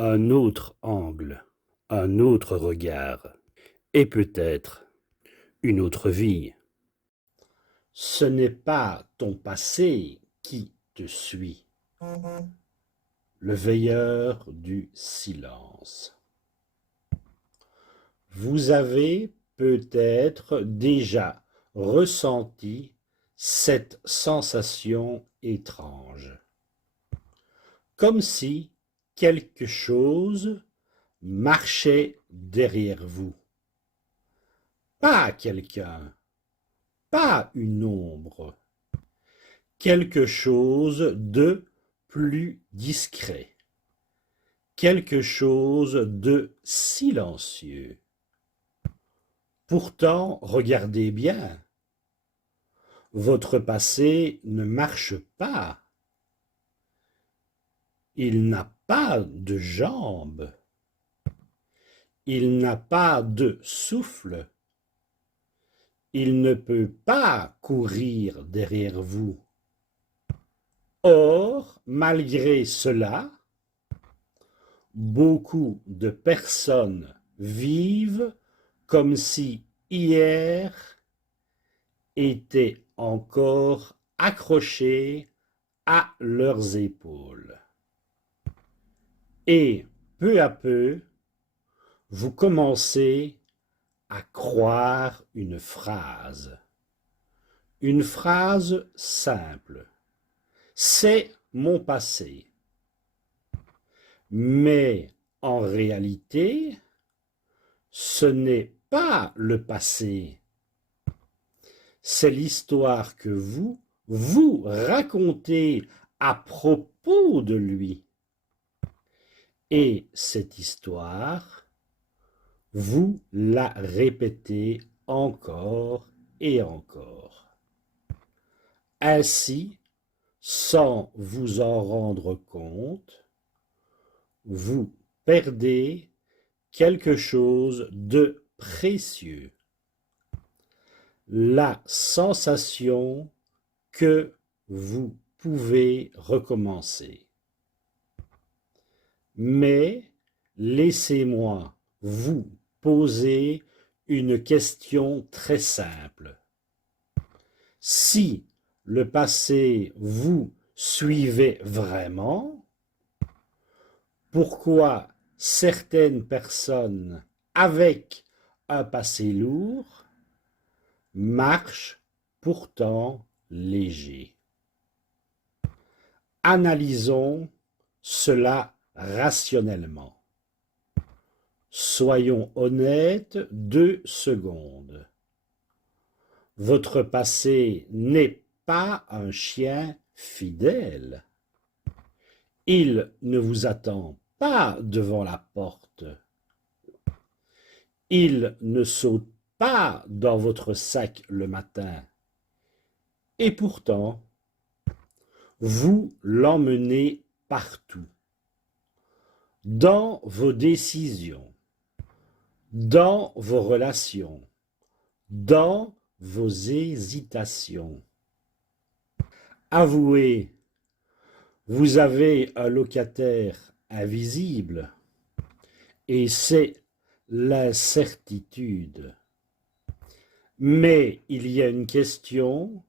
un autre angle, un autre regard, et peut-être une autre vie. Ce n'est pas ton passé qui te suit, le veilleur du silence. Vous avez peut-être déjà ressenti cette sensation étrange, comme si quelque chose marchait derrière vous. Pas quelqu'un, pas une ombre, quelque chose de plus discret, quelque chose de silencieux. Pourtant, regardez bien, votre passé ne marche pas. Il n'a pas de jambes, il n'a pas de souffle, il ne peut pas courir derrière vous. Or, malgré cela, beaucoup de personnes vivent comme si hier était encore accroché à leurs épaules. Et peu à peu, vous commencez à croire une phrase simple. C'est mon passé. Mais en réalité, ce n'est pas le passé. C'est l'histoire que vous racontez à propos de lui. Et cette histoire, vous la répétez encore et encore. Ainsi, sans vous en rendre compte, vous perdez quelque chose de précieux. La sensation que vous pouvez recommencer. Mais laissez-moi vous poser une question très simple. Si le passé vous suivait vraiment, pourquoi certaines personnes avec un passé lourd marchent pourtant léger? Analysons cela rationnellement. Soyons honnêtes 2 secondes. Votre passé n'est pas un chien fidèle. Il ne vous attend pas devant la porte. Il ne saute pas dans votre sac le matin. Et pourtant, vous l'emmenez partout. Dans vos décisions, dans vos relations, dans vos hésitations. Avouez, vous avez un locataire invisible et c'est l'incertitude. Mais il y a une question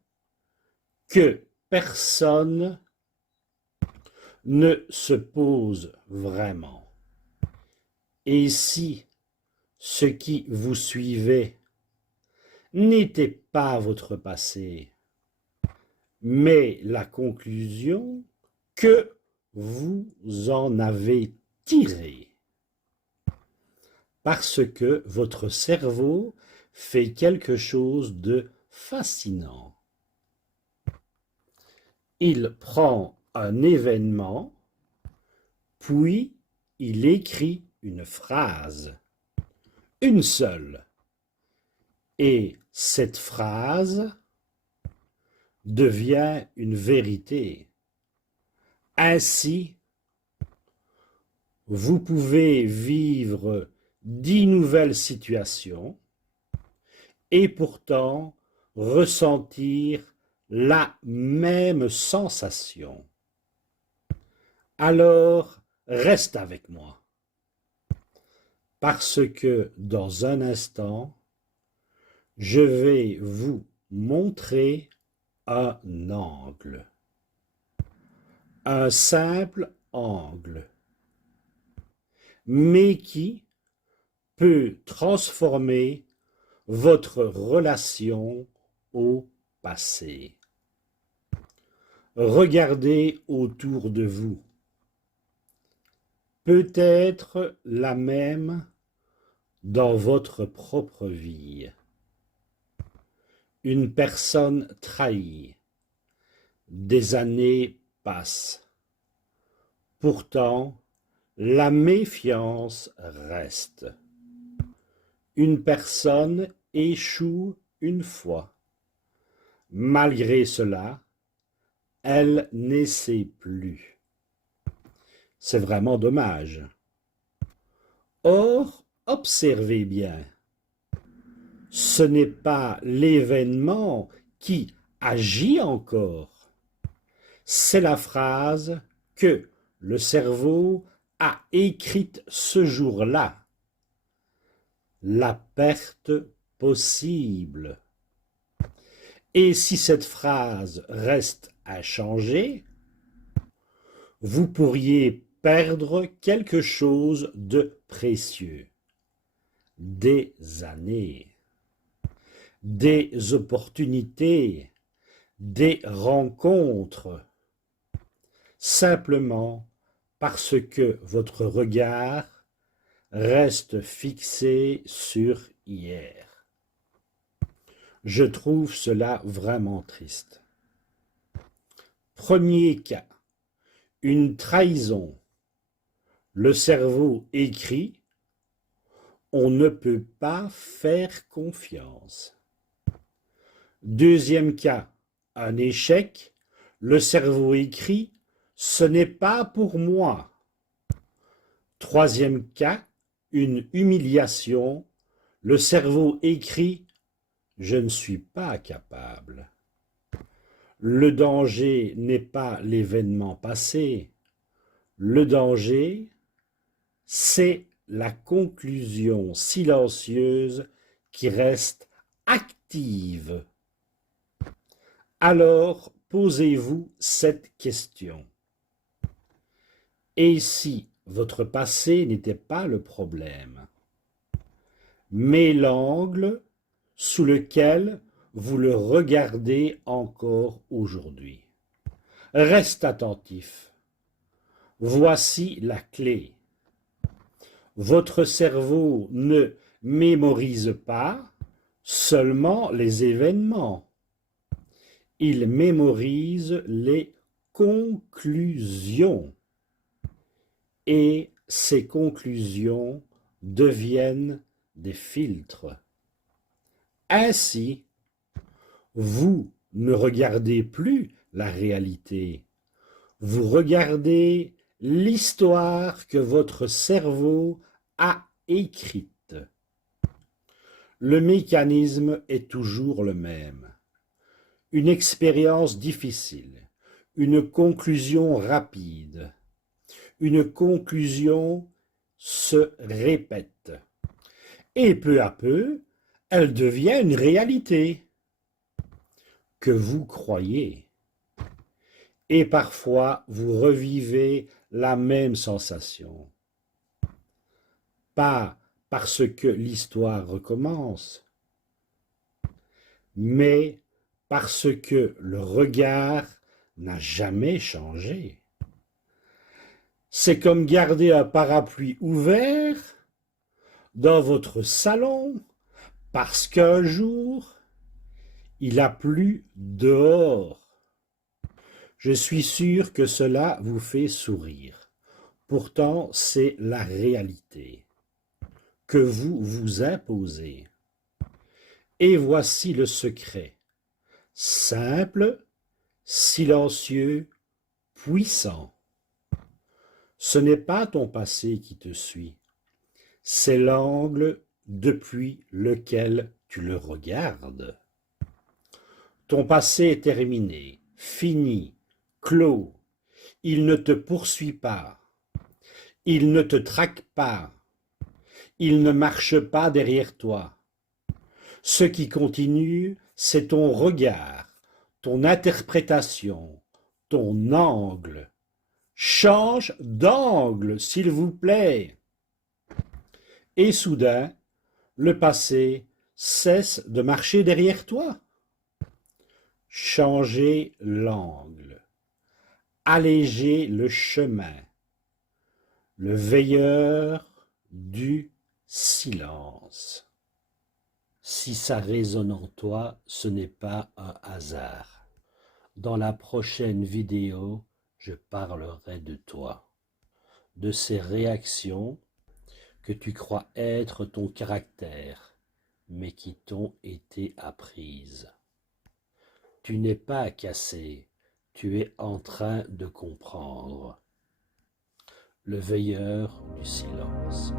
que personne ne se pose vraiment. Et si ce qui vous suivait n'était pas votre passé, mais la conclusion que vous en avez tirée? Parce que votre cerveau fait quelque chose de fascinant. Il prend un événement, puis il écrit une phrase, une seule. Et cette phrase devient une vérité. Ainsi, vous pouvez vivre 10 nouvelles situations et pourtant ressentir la même sensation. Alors, reste avec moi, parce que dans un instant, je vais vous montrer un angle, un simple angle, mais qui peut transformer votre relation au passé. Regardez autour de vous. Peut-être la même dans votre propre vie. Une personne trahie. Des années passent. Pourtant, la méfiance reste. Une personne échoue une fois. Malgré cela, elle n'essaie plus. C'est vraiment dommage. Or, observez bien, ce n'est pas l'événement qui agit encore, c'est la phrase que le cerveau a écrite ce jour-là. La perte possible. Et si cette phrase reste à changer, vous pourriez perdre quelque chose de précieux. Des années, des opportunités, des rencontres, simplement parce que votre regard reste fixé sur hier. Je trouve cela vraiment triste. Premier cas, une trahison. Le cerveau écrit « On ne peut pas faire confiance ». Deuxième cas, un échec. Le cerveau écrit « Ce n'est pas pour moi ». Troisième cas, une humiliation. Le cerveau écrit « Je ne suis pas capable ». Le danger n'est pas l'événement passé. Le danger, c'est la conclusion silencieuse qui reste active. Alors, posez-vous cette question. Et si votre passé n'était pas le problème, mais l'angle sous lequel vous le regardez encore aujourd'hui? Reste attentif. Voici la clé. Votre cerveau ne mémorise pas seulement les événements. Il mémorise les conclusions. Et ces conclusions deviennent des filtres. Ainsi, vous ne regardez plus la réalité. Vous regardez l'histoire que votre cerveau a écrite. Le mécanisme est toujours le même. Une expérience difficile, une conclusion rapide. Une conclusion se répète. Et peu à peu, elle devient une réalité que vous croyez. Et parfois, vous revivez la même sensation. Pas parce que l'histoire recommence, mais parce que le regard n'a jamais changé. C'est comme garder un parapluie ouvert dans votre salon parce qu'un jour, il a plu dehors. Je suis sûr que cela vous fait sourire. Pourtant, c'est la réalité que vous vous imposez. Et voici le secret. Simple, silencieux, puissant. Ce n'est pas ton passé qui te suit, c'est l'angle depuis lequel tu le regardes. Ton passé est terminé, fini, clos. Il ne te poursuit pas. Il ne te traque pas. Il ne marche pas derrière toi. Ce qui continue, c'est ton regard, ton interprétation, ton angle. Change d'angle, s'il vous plaît. Et soudain, le passé cesse de marcher derrière toi. Changez l'angle. Allégez le chemin. Le veilleur du silence. Si ça résonne en toi, ce n'est pas un hasard. Dans la prochaine vidéo, je parlerai de toi, de ces réactions que tu crois être ton caractère, mais qui t'ont été apprises. Tu n'es pas cassé, tu es en train de comprendre. Le veilleur du silence.